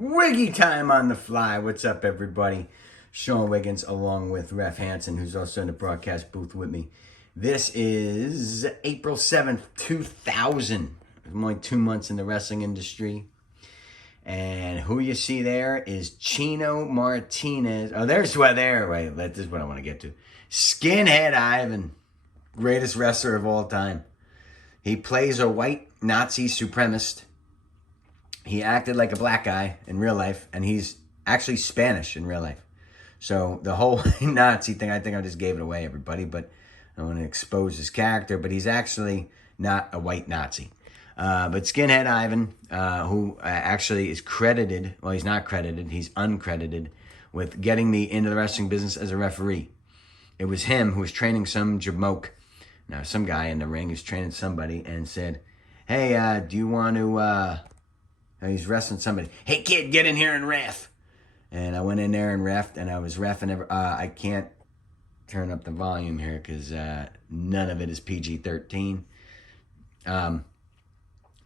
Wiggy time on the fly. What's up, everybody? Sean Wiggins along with Ref Hanson, who's also in the broadcast booth with me. This is April 7th, 2000. I'm only 2 months in the wrestling industry. And who you see there is Chino Martinez. Oh, there's what there. Wait, this is what I want to get to. Skinhead Ivan, greatest wrestler of all time. He plays a white Nazi supremacist. He acted like a black guy in real life, and he's actually Spanish in real life. So the whole Nazi thing, I think I just gave it away, everybody, but I want to expose his character, but he's actually not a white Nazi. But Skinhead Ivan, who actually is credited, well, he's not credited, he's uncredited, with getting me into the wrestling business as a referee. It was him who was training some jamoke. Now, some guy in the ring is training somebody and said, hey, do you want to... he's wrestling somebody. Hey, kid, get in here and ref. And I went in there and refed, and I was refing. I can't turn up the volume here because none of it is PG-13.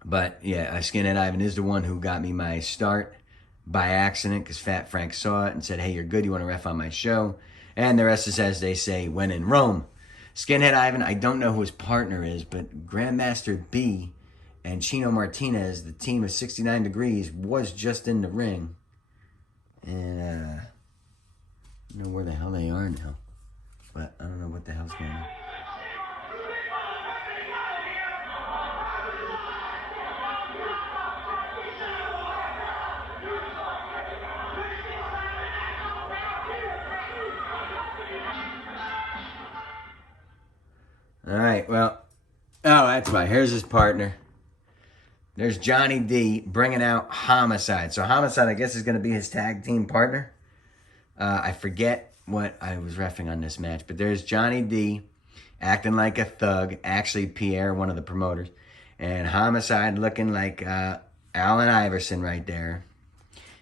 But, yeah, Skinhead Ivan is the one who got me my start by accident because Fat Frank saw it and said, hey, you're good. You want to ref on my show? And the rest is, as they say, when in Rome. Skinhead Ivan, I don't know who his partner is, but Grandmaster B and Chino Martinez, the team of 69 Degrees, was just in the ring. And I don't know where the hell they are now. But I don't know what the hell's going on. All right, well, oh, that's why. Here's his partner. There's Johnny D bringing out Homicide. So Homicide, I guess, is going to be his tag team partner. I forget what I was reffing on this match. But there's Johnny D acting like a thug. Actually, Pierre, one of the promoters. And Homicide looking like Allen Iverson right there.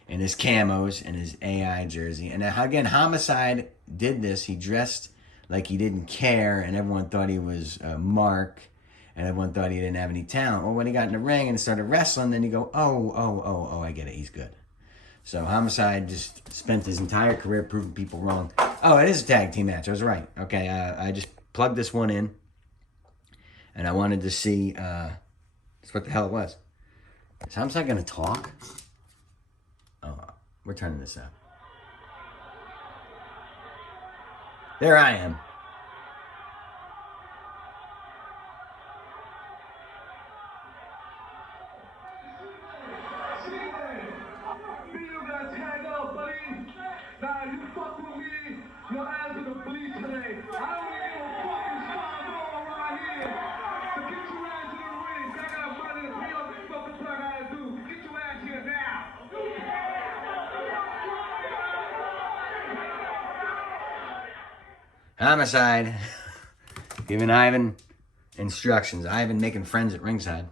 In his camos and his AI jersey. And again, Homicide did this. He dressed like he didn't care. And everyone thought he was Mark. And everyone thought he didn't have any talent. Well, when he got in the ring and started wrestling, then you go, oh, I get it. He's good. So Homicide just spent his entire career proving people wrong. Oh, it is a tag team match. I was right. Okay, I just plugged this one in. And I wanted to see what the hell it was. Is Homicide going to talk? Oh, we're turning this up. There I am. Homicide giving Ivan instructions. Ivan making friends at ringside.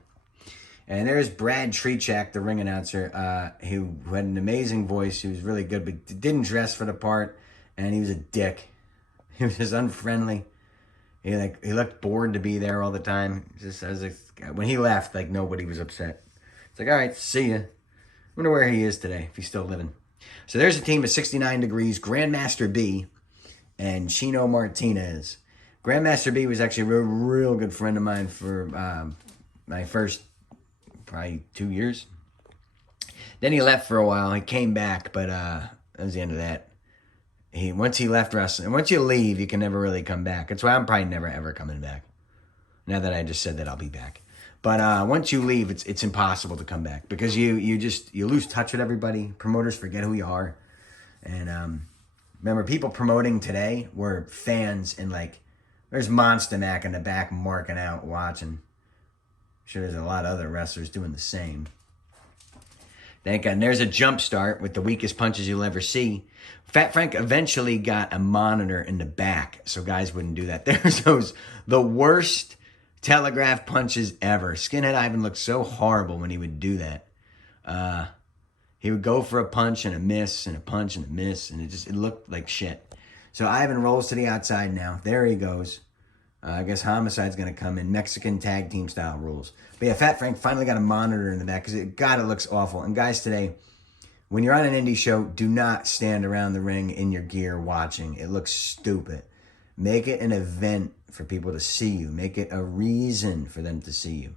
And there's Brad Treechak, the ring announcer, who had an amazing voice. He was really good, but didn't dress for the part. And he was a dick. He was just unfriendly. He looked bored to be there all the time. When he left, like nobody was upset. It's like, all right, see ya. I wonder where he is today, if he's still living. So there's a team of 69 Degrees, Grandmaster B and Chino Martinez. Grandmaster B was actually a real good friend of mine for my first probably 2 years. Then he left for a while. He came back, but that was the end of that. Once he left wrestling, and once you leave, you can never really come back. That's why I'm probably never ever coming back. Now that I just said that, I'll be back. But once you leave, it's impossible to come back because you lose touch with everybody. Promoters forget who you are, and remember, people promoting today were fans, and there's Monster Mac in the back marking out, watching. I'm sure there's a lot of other wrestlers doing the same. Thank God. And there's a jump start with the weakest punches you'll ever see. Fat Frank eventually got a monitor in the back, so guys wouldn't do that. There's the worst telegraph punches ever. Skinhead Ivan looked so horrible when he would do that. He would go for a punch and a miss and a punch and a miss, and it looked like shit. So Ivan rolls to the outside now. There he goes. I guess Homicide's going to come in. Mexican tag team style rules. But yeah, Fat Frank finally got a monitor in the back because, God, it looks awful. And guys today, When you're on an indie show, do not stand around the ring in your gear watching. It looks stupid. Make it an event for people to see you. Make it a reason for them to see you.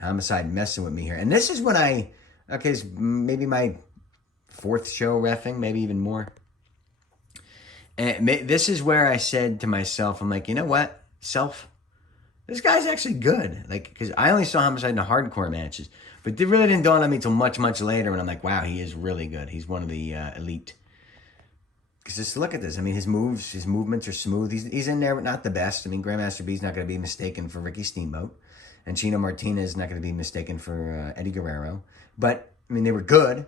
Homicide messing with me here. And this is when it's maybe my 4th show reffing, maybe even more. And this is where I said to myself, I'm like, you know what, self? This guy's actually good. Like, because I only saw Homicide in the hardcore matches. But it really didn't dawn on me until much, much later. And I'm like, wow, he is really good. He's one of the elite. Because just look at this. I mean, his movements are smooth. He's in there, but not the best. I mean, Grandmaster B's not going to be mistaken for Ricky Steamboat. And Chino Martinez is not going to be mistaken for Eddie Guerrero. But, I mean, they were good. I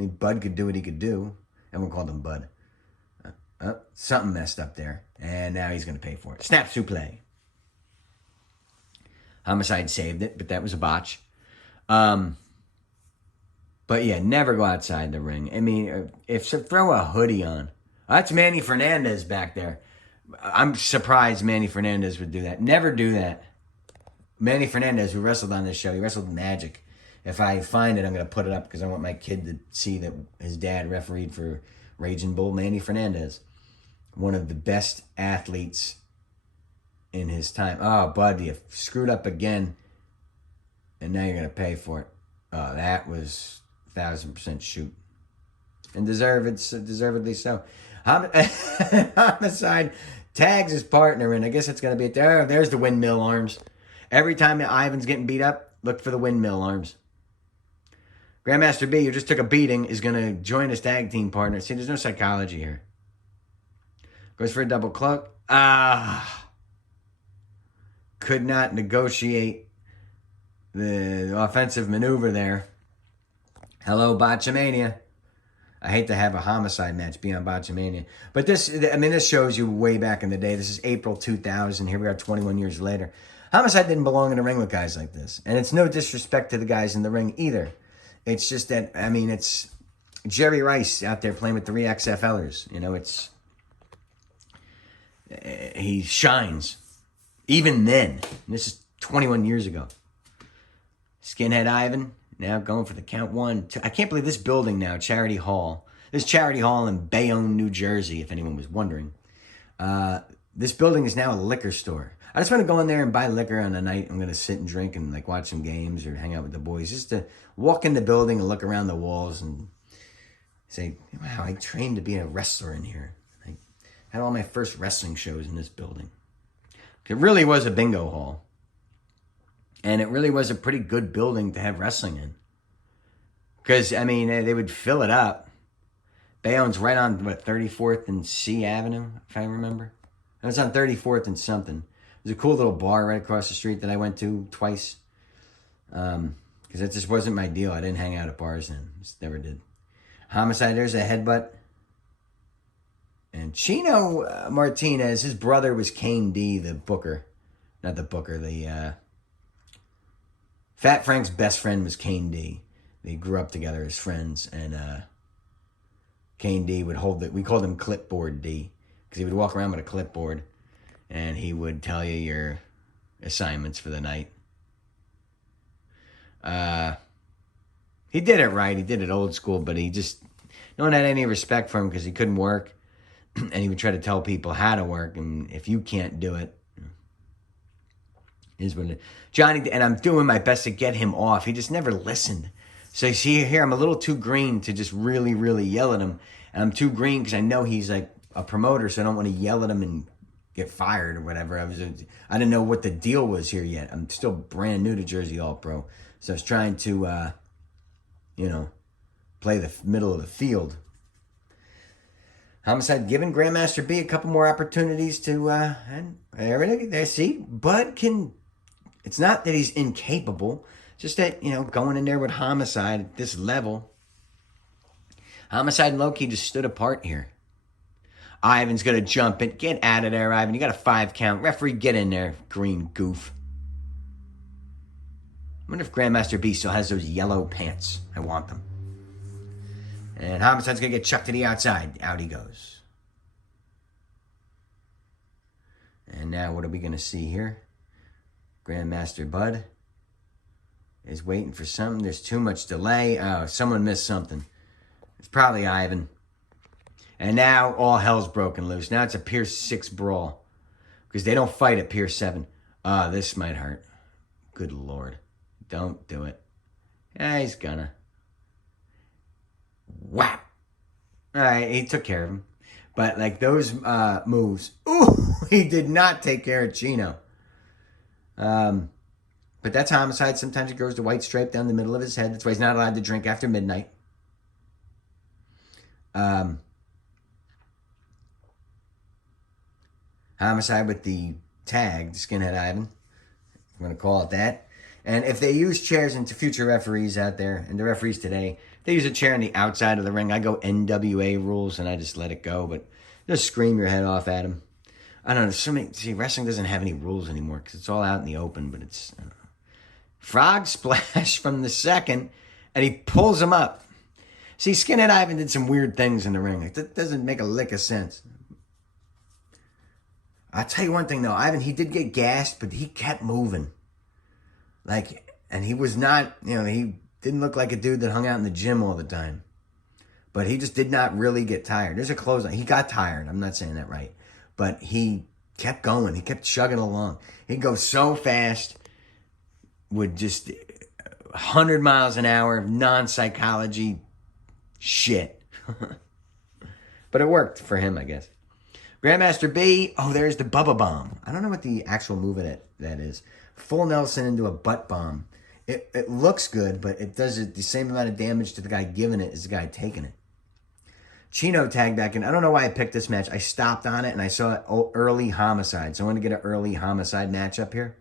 mean, Bud could do what he could do. Everyone called him Bud. Something messed up there. And now he's going to pay for it. Snap suplex. Homicide saved it, but that was a botch. But yeah, never go outside the ring. I mean, throw a hoodie on. That's Manny Fernandez back there. I'm surprised Manny Fernandez would do that. Never do that. Manny Fernandez, who wrestled on this show, he wrestled Magic. If I find it, I'm going to put it up because I want my kid to see that his dad refereed for Raging Bull Manny Fernandez. One of the best athletes in his time. Oh, Bud, you screwed up again. And now you're going to pay for it. Oh, that was 1,000% shoot. And deservedly so. Homicide tags his partner, and I guess it's going to be there. There's the windmill arms. Every time Ivan's getting beat up, look for the windmill arms. Grandmaster B, who just took a beating, is going to join his tag team partner. See, there's no psychology here. Goes for a double cloak. Could not negotiate the offensive maneuver there. Hello, Botchamania. I hate to have a homicide match be on Botchamania. But this shows you way back in the day. This is April 2000. Here we are 21 years later. Homicide didn't belong in a ring with guys like this. And it's no disrespect to the guys in the ring either. It's just that, I mean, it's Jerry Rice out there playing with 3 XFLers. You know, he shines. Even then. And this is 21 years ago. Skinhead Ivan, now going for the count 1. I can't believe this building now, Charity Hall. This Charity Hall in Bayonne, New Jersey, if anyone was wondering. This building is now a liquor store. I just want to go in there and buy liquor on a night. I'm going to sit and drink and like watch some games or hang out with the boys. Just to walk in the building and look around the walls and say, wow, I trained to be a wrestler in here. I had all my first wrestling shows in this building. It really was a bingo hall. And it really was a pretty good building to have wrestling in. Because, I mean, they would fill it up. Bayonne's right on, 34th and C Avenue, if I remember. It was on 34th and something. There's a cool little bar right across the street that I went to twice. Because it just wasn't my deal. I didn't hang out at bars then. Just never did. Homicide, there's a headbutt. And Chino Martinez, his brother was Kane D, the booker. Not the booker, Fat Frank's best friend was Kane D. They grew up together as friends. And Kane D would hold we called him Clipboard D. Because he would walk around with a clipboard. And he would tell you your assignments for the night. He did it right. He did it old school. But he just, no one had any respect for him because he couldn't work. And he would try to tell people how to work. And if you can't do it, is what it, Johnny, and I'm doing my best to get him off. He just never listened. So you see here, I'm a little too green to just really, really yell at him. And I'm too green because I know he's like a promoter, so I don't want to yell at him and get fired or whatever. I didn't know what the deal was here yet. I'm still brand new to Jersey All Pro. So I was trying to, play the middle of the field. Homicide giving Grandmaster B a couple more opportunities to, and there, see, Bud can, it's not that he's incapable, just that, going in there with Homicide at this level, Homicide and low-key just stood apart here. Ivan's going to jump it. Get out of there, Ivan. You got a 5 count. Referee, get in there, green goof. I wonder if Grandmaster B still has those yellow pants. I want them. And Homicide's going to get chucked to the outside. Out he goes. And now what are we going to see here? Grandmaster Bud is waiting for something. There's too much delay. Oh, someone missed something. It's probably Ivan. And now all hell's broken loose. Now it's a Pier 6 brawl. Because they don't fight at Pier 7. This might hurt. Good Lord. Don't do it. Yeah, he's gonna. Wow. All right, he took care of him. But, like, those moves. Ooh, he did not take care of Chino. But that's Homicide. Sometimes he grows the white stripe down the middle of his head. That's why he's not allowed to drink after midnight. Homicide with the tag, the Skinhead Ivan. I'm going to call it that. And if they use chairs into future referees out there, and the referees today, they use a chair on the outside of the ring. I go NWA rules, and I just let it go. But just scream your head off at him. I don't know. See, wrestling doesn't have any rules anymore because it's all out in the open. But it's frog splash from the second, and he pulls him up. See, Skinhead Ivan did some weird things in the ring. Like, that doesn't make a lick of sense. I'll tell you one thing, though. Ivan, he did get gassed, but he kept moving. Like, and he was not, he didn't look like a dude that hung out in the gym all the time. But he just did not really get tired. There's a clothesline. He got tired. I'm not saying that right. But he kept going. He kept chugging along. He'd go so fast with just 100 miles an hour of non-psychology shit. But it worked for him, I guess. Grandmaster B, there's the Bubba Bomb. I don't know what the actual move of that is. Full Nelson into a butt bomb. It looks good, but it does the same amount of damage to the guy giving it as the guy taking it. Chino tagged back in. I don't know why I picked this match. I stopped on it, and I saw early Homicide. So I want to get an early Homicide match up here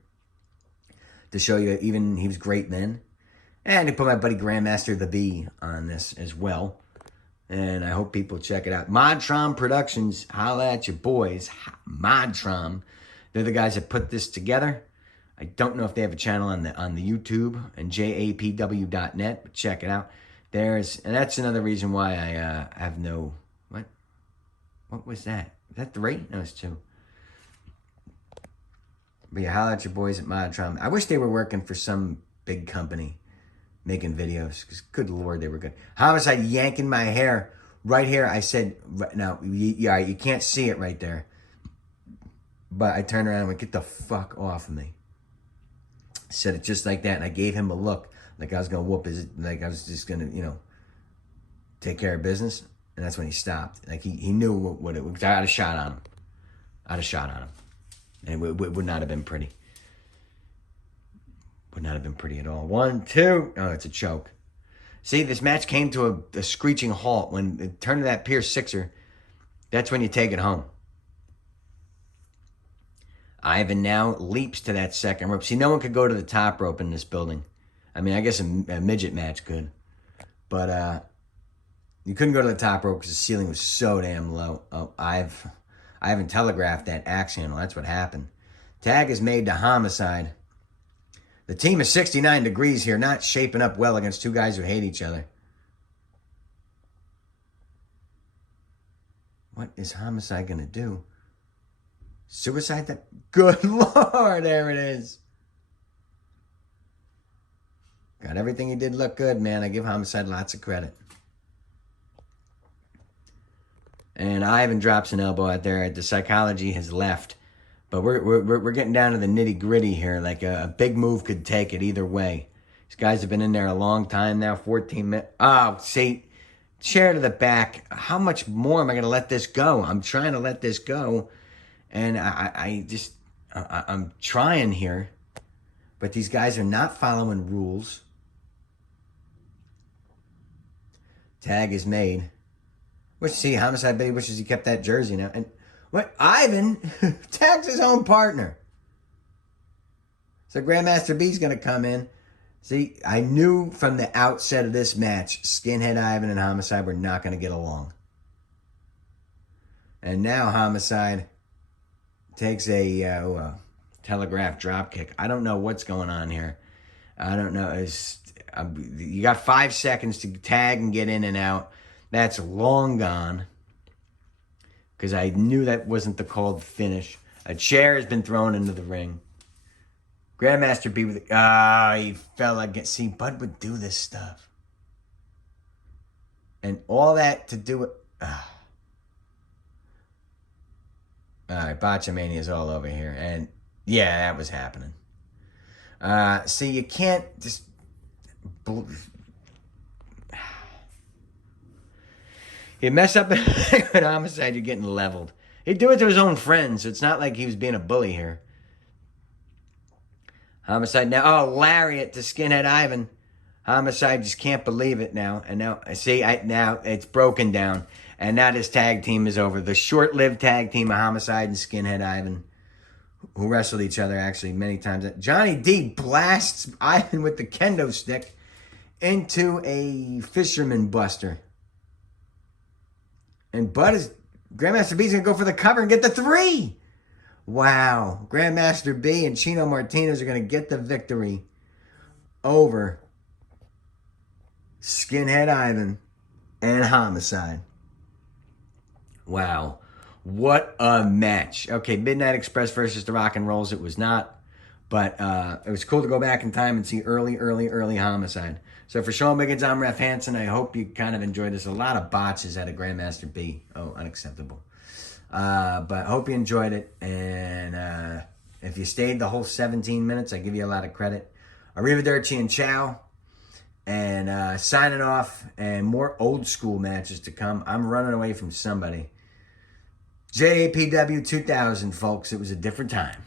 to show you even he was great then. And I put my buddy Grandmaster the B on this as well. And I hope people check it out. Modtron Productions, holla at your boys. Modtron. They're the guys that put this together. I don't know if they have a channel on the YouTube and JAPW.net, but check it out. And that's another reason why I have no... What was that? Was that 3? No, it's 2. But yeah, holla at your boys at Modtron. I wish they were working for some big company making videos, because good Lord, they were good. Homicide yanking my hair right here. I said, now, you can't see it right there. But I turned around and went, get the fuck off of me. Said it just like that, and I gave him a look like I was going to whoop his, like I was just going to, take care of business. And that's when he stopped. Like he knew what it was. I had a shot on him. And it would not have been pretty. Would not have been pretty at all. 1, 2. Oh, it's a choke. See, this match came to a screeching halt. When it turned to that Pier 6er, that's when you take it home. Ivan now leaps to that second rope. See, no one could go to the top rope in this building. I mean, I guess a midget match could. But you couldn't go to the top rope because the ceiling was so damn low. Oh, I haven't telegraphed that axe handle. That's what happened. Tag is made to Homicide. The team is 69 degrees here, not shaping up well against two guys who hate each other. What is Homicide going to do? Suicide? That good Lord, there it is. Got everything he did look good, man. I give Homicide lots of credit. And Ivan drops an elbow out there. The psychology has left. But we're getting down to the nitty-gritty here. Like a big move could take it either way. These guys have been in there a long time now, 14 minutes. Oh, see, chair to the back. How much more am I going to let this go? I'm trying to let this go. And I'm trying here. But these guys are not following rules. Tag is made. See, Homicide Baby wishes he kept that jersey now. And what? Ivan tags his own partner. So Grandmaster B's going to come in. See, I knew from the outset of this match, Skinhead Ivan and Homicide were not going to get along. And now Homicide takes a telegraph drop kick. I don't know what's going on here. I don't know. You got 5 seconds to tag and get in and out. That's long gone. Because I knew that wasn't the called finish. A chair has been thrown into the ring. Grandmaster B with he fell again. See, Bud would do this stuff. And all that to do it. All right, Botchamania is all over here. And yeah, that was happening. See, you can't just... You mess up with Homicide, you're getting leveled. He'd do it to his own friends, so it's not like he was being a bully here. Homicide now. Oh, lariat to Skinhead Ivan. Homicide just can't believe it now. And now, see, now it's broken down. And now this tag team is over. The short-lived tag team of Homicide and Skinhead Ivan, who wrestled each other actually many times. Johnny D blasts Ivan with the kendo stick into a fisherman buster. And Grandmaster B's going to go for the cover and get the 3. Wow. Grandmaster B and Chino Martinez are going to get the victory over Skinhead Ivan and Homicide. Wow. What a match. Okay, Midnight Express versus the Rock and Rolls. It was not. But it was cool to go back in time and see early Homicide. So for Sean Biggins, I'm Ref Hanson. I hope you kind of enjoyed this. A lot of botches out of Grandmaster B. Oh, unacceptable. But I hope you enjoyed it. And if you stayed the whole 17 minutes, I give you a lot of credit. Arrivederci and ciao. And signing off. And more old school matches to come. I'm running away from somebody. JAPW 2000, folks. It was a different time.